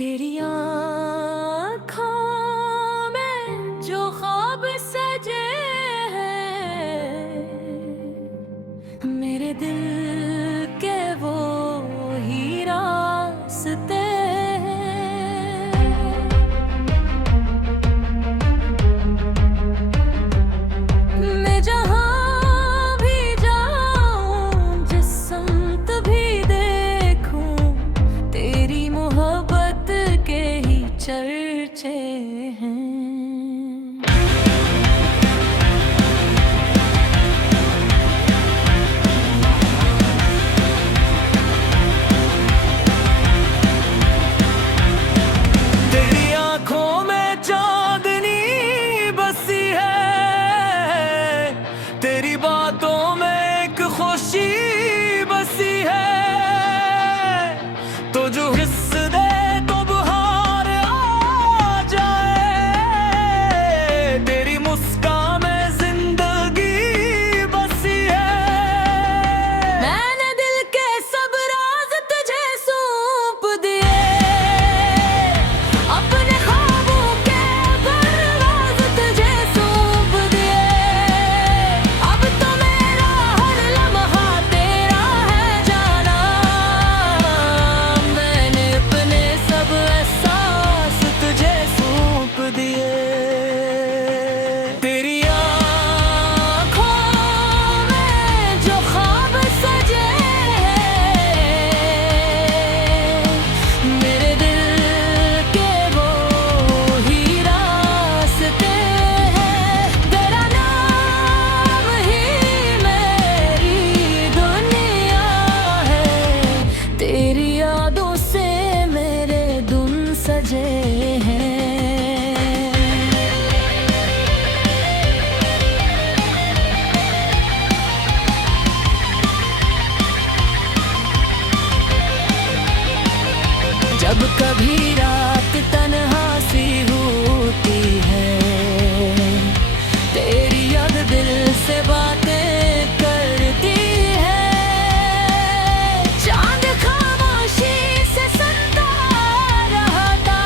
तेरी आँखों में जो ख्वाब सजे हैं, मेरे दिल के वो ही रास्ते हैं। मैं जहाँ भी जाऊँ, जिस समत भी देखूँ, तेरी मोहब्बत के ही चर्चे हैं। तेरी आंखों में चांदनी बसी है, तेरी बातों में एक खुशी बसी है। तो जो हिस्स दे तो बहार आ जाए, तेरी मुस्कान में जिंदगी बसी है। मैंने दिल के सब राज तुझे सौंप दिए, अपने ख्वाबों के परवाज़ तुझे सौंप दिए। अब तो मेरा हर लम्हा तेरा है जाना, मैंने अपने सब एहसास तुझे सौंप दिए। तेरी आंखों में जो ख्वाब सजे हैं, मेरे दिल के वो ही रास्ते हैं। तेरा नाम ही मेरी दुनिया है, तेरी यादों से मेरे दिन सजे हैं। जब कभी रात तन्हा सी होती है, तेरी याद दिल से बातें करती है। चांद खामोशी से सुनता रहता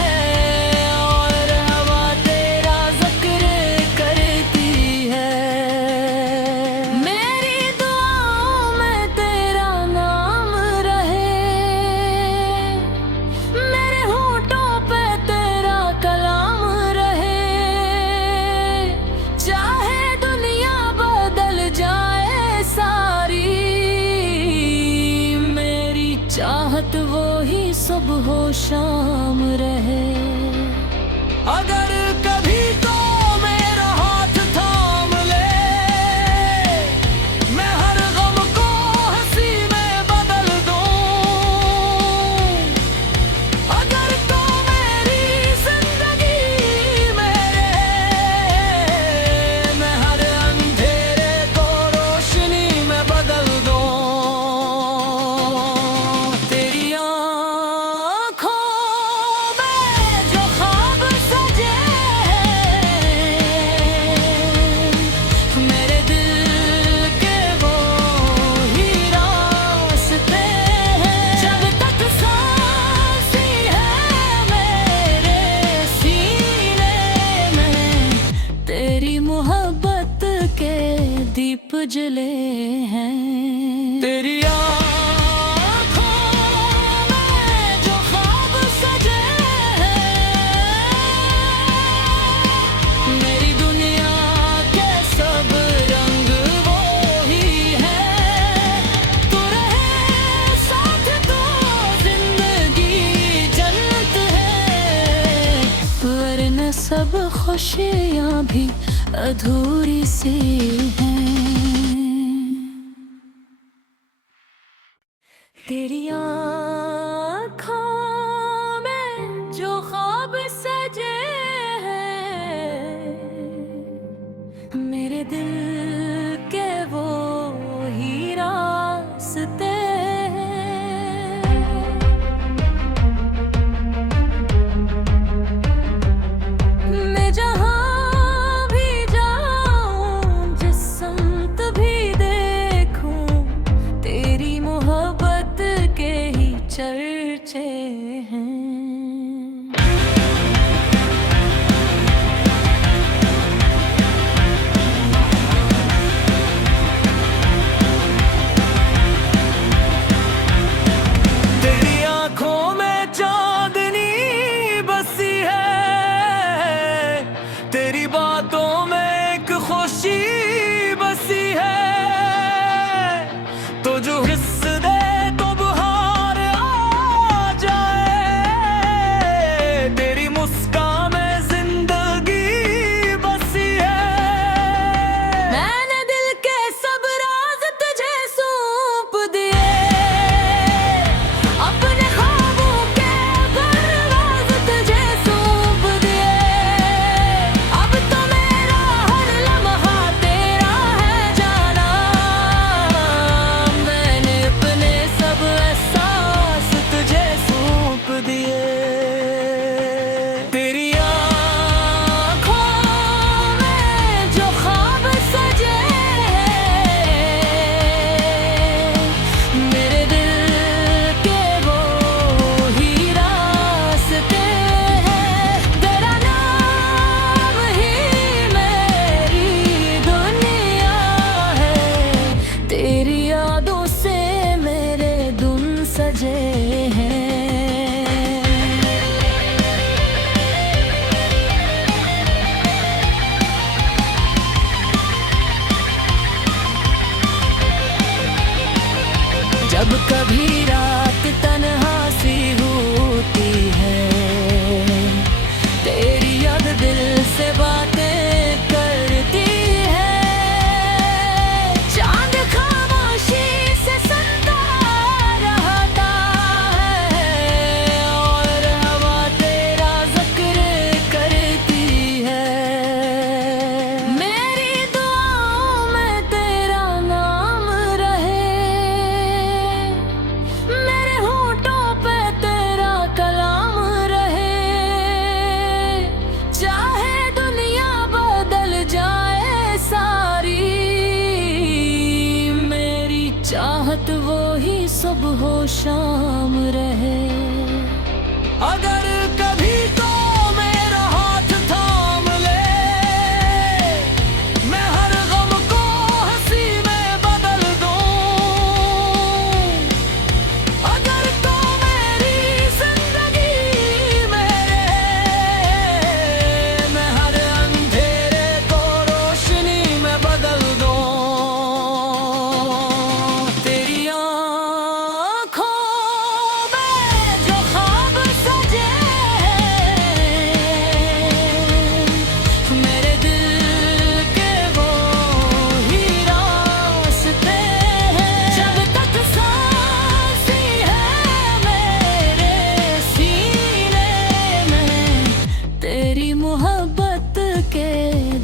है, और हवा तेरा जिक्र करती है। मेरी दुआओं में तेरा नाम रहे, मेरे होठों पे तेरा कलाम रहे। चाहे दुनिया बदल जाए सारी, मेरी चाहत वो ही सुबह हो शाम रहे। अगर कभी तो मेरा हाथ थाम ले, मैं हर गम को हंसी में बदल दूं। अगर तो मेरी जिंदगी में रहे, मैं हर अंधेरे को रोशनी में बदल दूं। तेरी आँखों में जो ख्वाब सजे हैं, मेरे दिल के वो ही रास्ते हैं। जब तक सांसें है मेरे सीने में, तेरी मोहब्बत के दीप जले हैं। तेरी आँखों में जो ख्वाब सजे हैं, मेरी दुनिया के सब रंग वो ही है। तू रहे साथ तो जिंदगी जन्नत है, वरना सब खुशियाँ भी अधूरी सी हैं। तेरी आँखों में जो ख्वाब सजे हैं, मेरे दिल के वो ही रास्ते हैं। मैं जहाँ भी जाऊँ, जिस समत भी हो शाम रहे। अगर कभी तो मेरा हाथ थाम ले, मैं हर गम को हंसी में बदल दूं। अगर तो मेरी जिंदगी में रहे, मैं हर अंधेरे को रोशनी में बदल दूं। तेरी आँखों में जो ख्वाब सजे मेरे दिल के वो ही रास्ते हैं। जब तक सांसें है मेरे सीने में, तेरी मोहब्बत के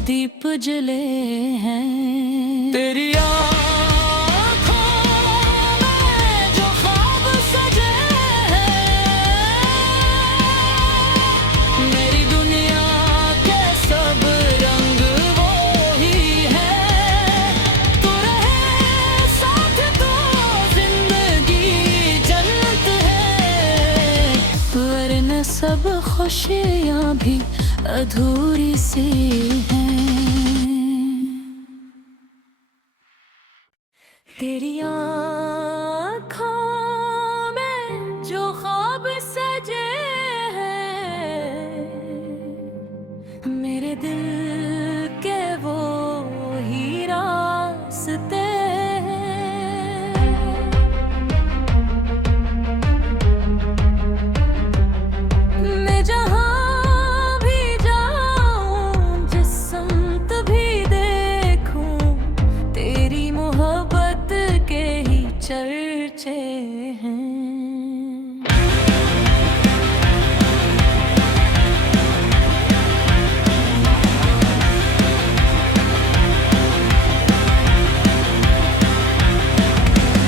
दीप जले हैं। तेरी आँखों में जो ख्वाब सजे मेरी दुनिया के सब रंग वो ही है। तू रहे साथ तो जिंदगी जन्नत है, वरना सब खुशियाँ भी अधूरी सी हैं। तेरी आँखों में जो ख्वाब सजे हैं मेरे दिल के वो ही रास्ते हैं। मैं जहाँ भी जाऊँ, जिस समत भी देखूँ, तेरी मोहब्बत के ही चर्चे हैं।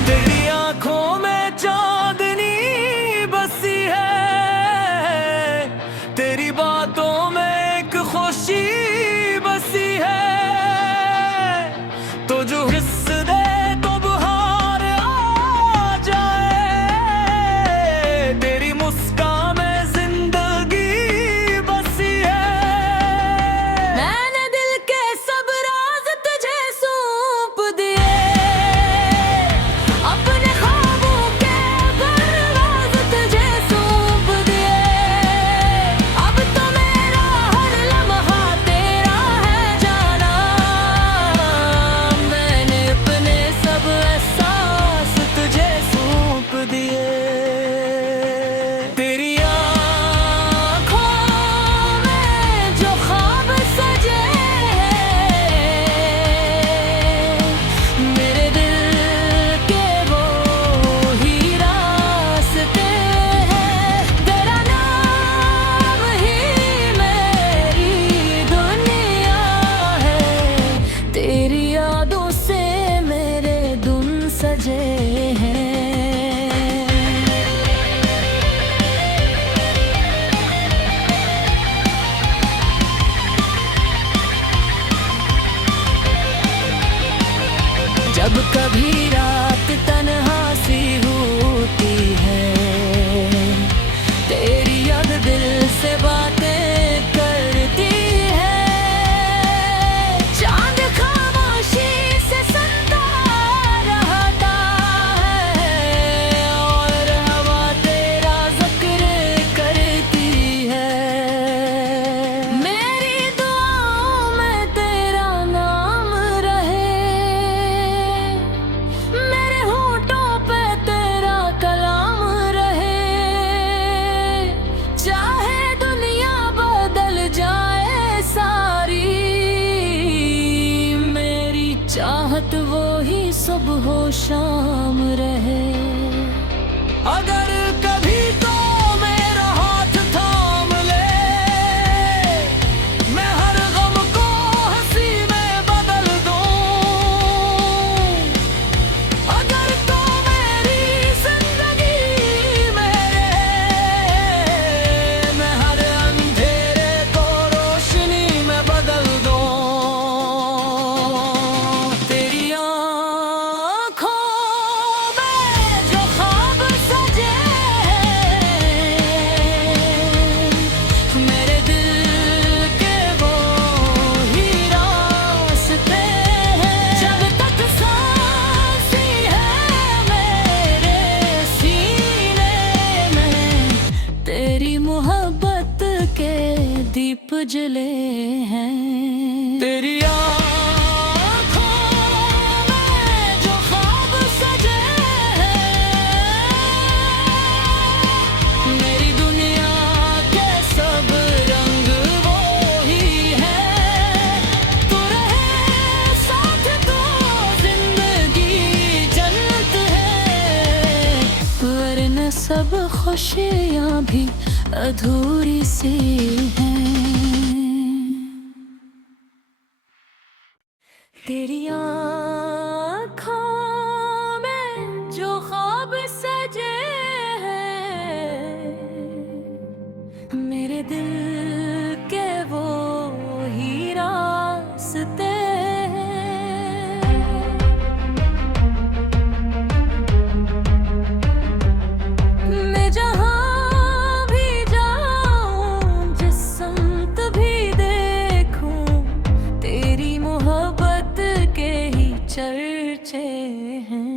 तेरी आँखों में चांदनी बसी है, तेरी बातों में एक खुशी बसी है। तो जो हिस्स दे तो बहार आ जाए, तेरी मुस्कान में जिंदगी बसी है। मैंने दिल के सब राज तुझे सौंप दिए, अपने ख्वाबों के परवाज़ तुझे सौंप दिए। अब तो मेरा हर लम्हा तेरा है जाना, मैंने अपने सब एहसास तुझे सौंप दिए। तेरी आँखों में जो ख्वाब सजे मेरे दिल के वो ही रास्ते हैं। तेरा नाम ही मेरी दुनिया है, तेरी यादों से मेरे दिन सजे हैं। जब कभी रात तन्हा सी होती है, तेरी याद दिल से बातें करती है। चांद खामोशी से सुनता रहता है, और हवा तेरा जिक्र करती है। मेरी दुआओं में तेरा नाम रहे, मेरे होठों पे तेरा कलाम रहे। चाहे दुनिया बदल जाए सारी, मेरी चाहत वो ही सुबह हो शाम रहे। अगर कभी तो मेरा हाथ थाम ले, मैं हर गम को हंसी में बदल दूं। अगर तो मेरी जिंदगी में रहे, मैं हर अंधेरे को रोशनी में बदल दूं। तेरी आँखों में जो दीप जले हैं। तेरी आँखों में जो ख्वाब सजे हैं, मेरी दुनिया के सब रंग वो ही है। तू रहे साथ तो जिंदगी जन्नत है, वरना सब खुशियाँ भी अधूरी सी हैं। तेरी आँखों में जो ख्वाब सजे हैं, मेरे दिल के वो ही रास्ते हैं। मैं जहाँ भी जाऊँ, जिस समत भी देखूँ, तेरी मोहब्बत के ही चर्चे हैं।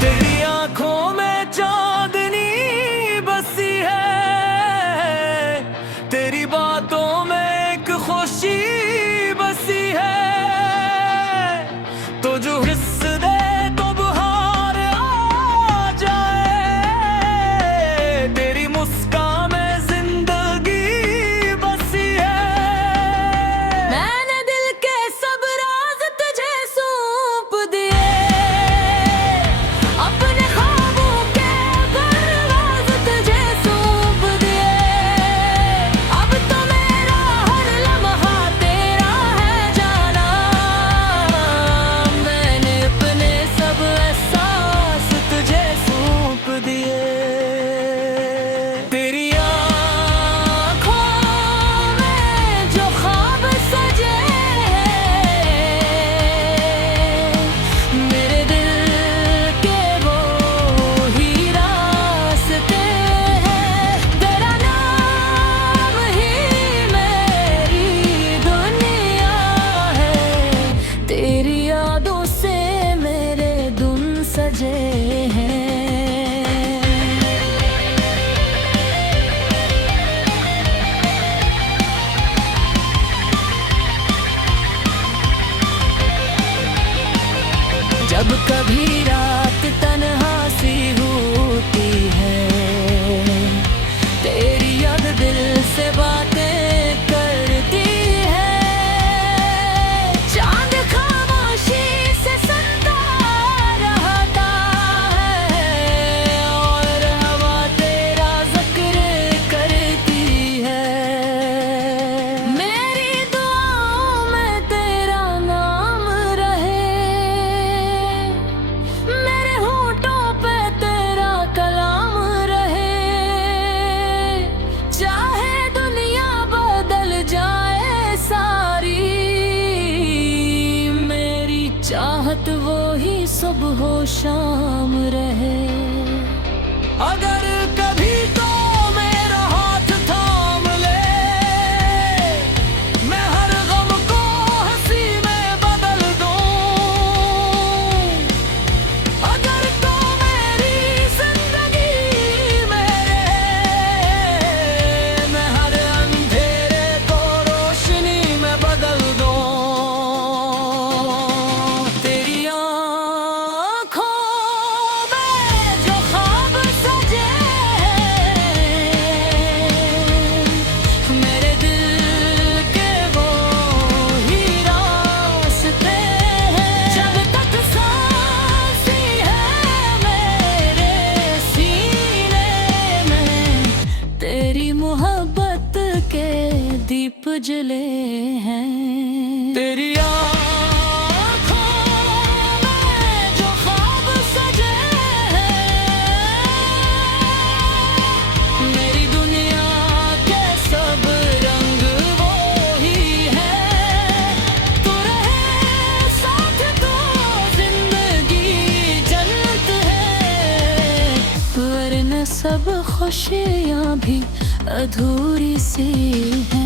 तेरी आँखों में चांदनी बसी है, तेरी बातों में एक खुशी बसी है। तो जो हिस्स दे तो बहार आ जाए, तेरी मुस्कान में जिंदगी बसी है। मैंने दिल के सब राज तुझे सौंप दिए, अपने ख्वाबों के परवाज़ तुझे सौंप दिए। अब तो मेरा हर लम्हा तेरा है जाना, मैंने अपने सब एहसास तुझे सौंप दिए। तेरी आँखों में जो ख्वाब सजे हैं, मेरे दिल के वो ही रास्ते हैं। तेरा नाम ही मेरी दुनिया है, तेरी यादों से मेरे दिन सजे हैं। जब कभी रात तन्हा सी होती है, तेरी याद दिल से बातें करती है। चांद खामोशी से सुनता रहता है, और हवा तेरा जिक्र करती है। मेरी दुआओं में तेरा नाम रहे, मेरे होठों पे तेरा कलाम रहे। चाहे दुनिया बदल जाए सारी, मेरी चाहत वो ही सुबह शाम रहे। अगर कभी तो मेरा हाथ थाम ले, मैं हर गम को हंसी में बदल दूं। अगर तो मेरी जिंदगी में रहे, मैं हर अंधेरे को रोशनी में बदल दूं। तेरी आँखों में जो ख्वाब सजे दीप जले हैं। तेरी आँखों में जो ख्वाब सजे हैं, मेरी दुनिया के सब रंग वो ही है। तू रहे साथ तो जिंदगी जन्नत है, वरना सब खुशियाँ भी अधूरी सी हैं।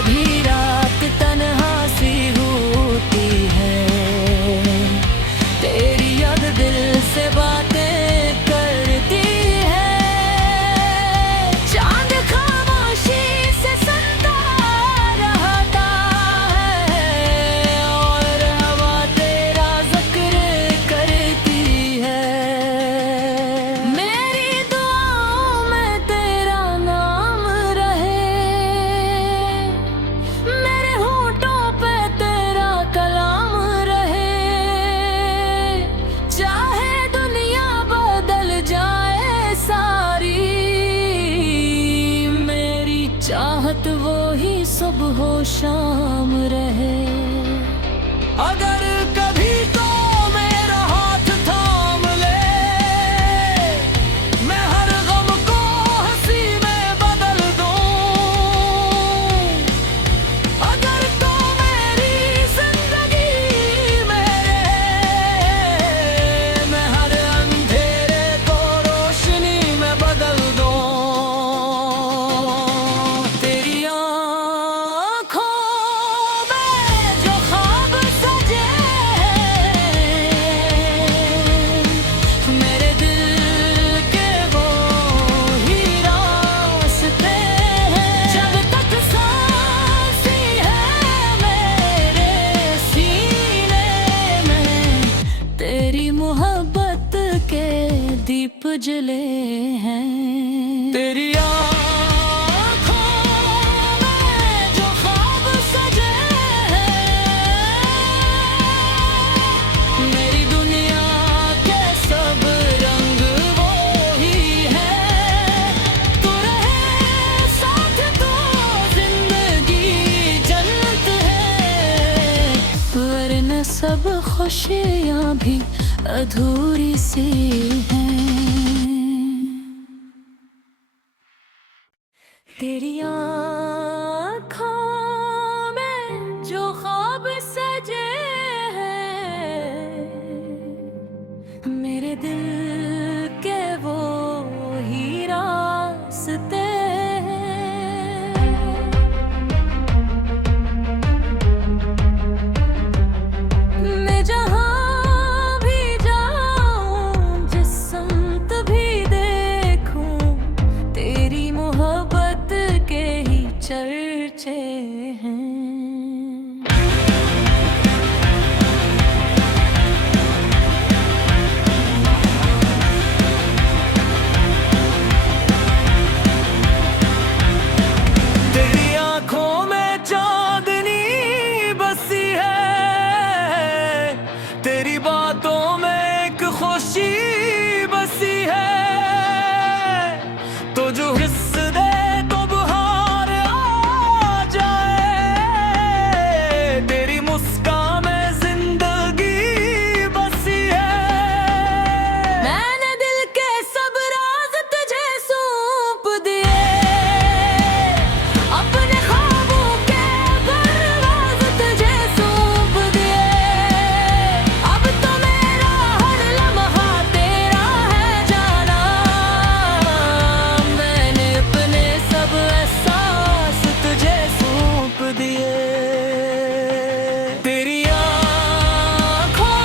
कभी रात तन्हा सी होती है, तेरी याद दिल से बातें करती है। चांद खामोशी से सुनता रहता है और हवा तेरा जिक्र करती है। मेरी दुआओं में तेरा नाम रहे, मेरे होठों पे तेरा कलाम रहे। चाहे दुनिया बदल जाए सारी, मेरी चाहत वो ही सुबह हो शाम रहे। अगर कभी तो मेरा हाथ थाम ले, मैं हर गम को हंसी में बदल दूं। अगर तो मेरी जिंदगी में रहे, मैं हर अंधेरे को रोशनी में बदल दूं। तेरी आँखों में जो ख्वाब सजे, मेरे दिल के वो ही रास्ते हैं। जब तक सांसें है मेरे सीने में, तेरी मोहब्बत के दीप जले हैं। तेरी आँखों में जो ख्वाब सजे हैं, मेरी दुनिया के सब रंग वो ही है। तू रहे साथ तो जिंदगी जन्नत है, वरना सब खुशियाँ भी अधूरी सी हैं। तेरी आँखों में जो ख्वाब सजे हैं, मेरे दिल के वो ही रास्ते हैं। मैं जहाँ भी जाऊँ, जिस समत भी देखूँ, तेरी मोहब्बत के ही चर्चे हैं। तेरी आँखों में चांदनी बसी है, तेरी बातों में एक खुशी बसी है। तो जो हिस्स दे तो बहार आ जाए, तेरी मुस्कान में जिंदगी बसी है। मैंने दिल के सब राज तुझे सौंप दिए, अपने ख्वाबों के परवाज़ तुझे सौंप दिए। अब तो मेरा हर लम्हा तेरा है जाना, मैंने अपने सब एहसास तुझे सौंप दिए। तेरी आँखों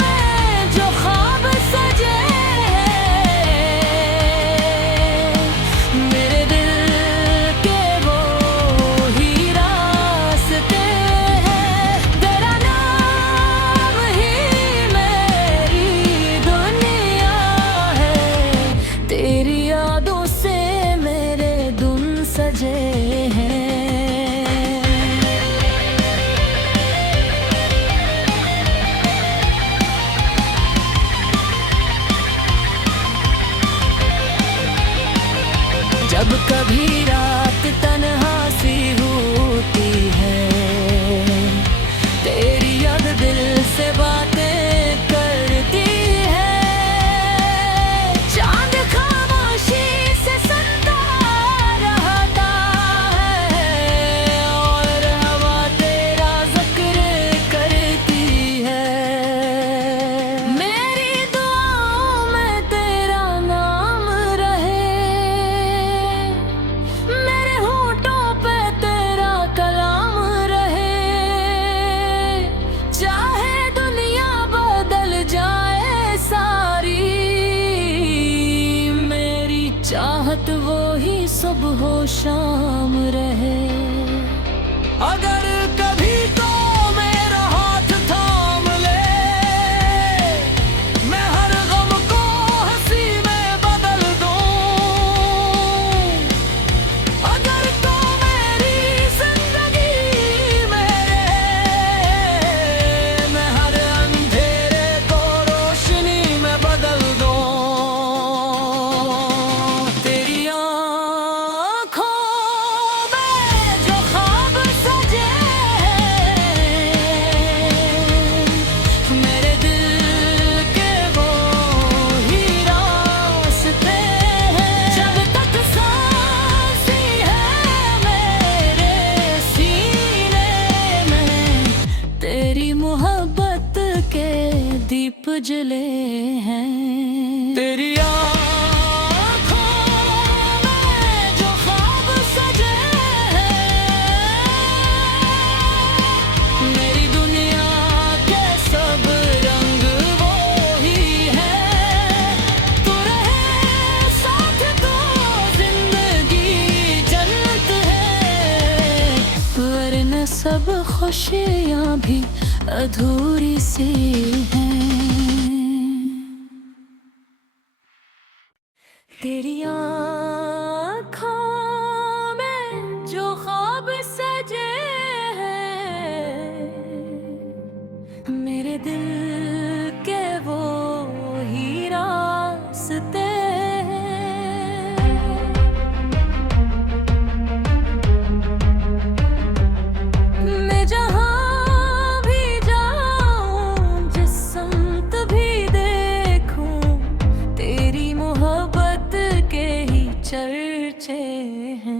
में जो ख्वाब सजे हैं, मेरे दिल के वो ही रास्ते हैं। तेरा नाम ही मेरी दुनिया है, तेरी यादों से मेरे दिन सजे हैं। जब कभी रात तन्हा सी होती है, तेरी याद दिल से बातें करती है। चांद खामोशी से सुनता रहता है और हवा तेरा जिक्र करती है। मेरी दुआओं में तेरा नाम रहे, चाहत वो ही सब हो शाम रहे। अगर कभी तो मेरा हाथ थाम ले, मैं हर गम को हंसी में बदल दूं। अगर तो मेरी जिंदगी में रहे, मैं हर अंधेरे को रोशनी में बदल दूं। तेरी आँखों में जो ख्वाब सजे मेरे दिल के वो ही रास्ते हैं। जब तक सांसें है मेरे सीने में, तेरी मोहब्बत के दीप जले हैं। तेरी आँखों में जो ख्वाब सजे मेरी दुनिया के सब रंग वो ही है। तू रहे साथ तो जिंदगी जन्नत है, वरना सब खुशियाँ भी अधूरी सी हैं। तेरी आँखों में जो ख्वाब सजे हैं मेरे दिल के वो ही रास्ते हैं। मैं जहाँ भी जाऊँ, जिस समत भी देखूँ, तेरी मोहब्बत के ही चर्चे हैं।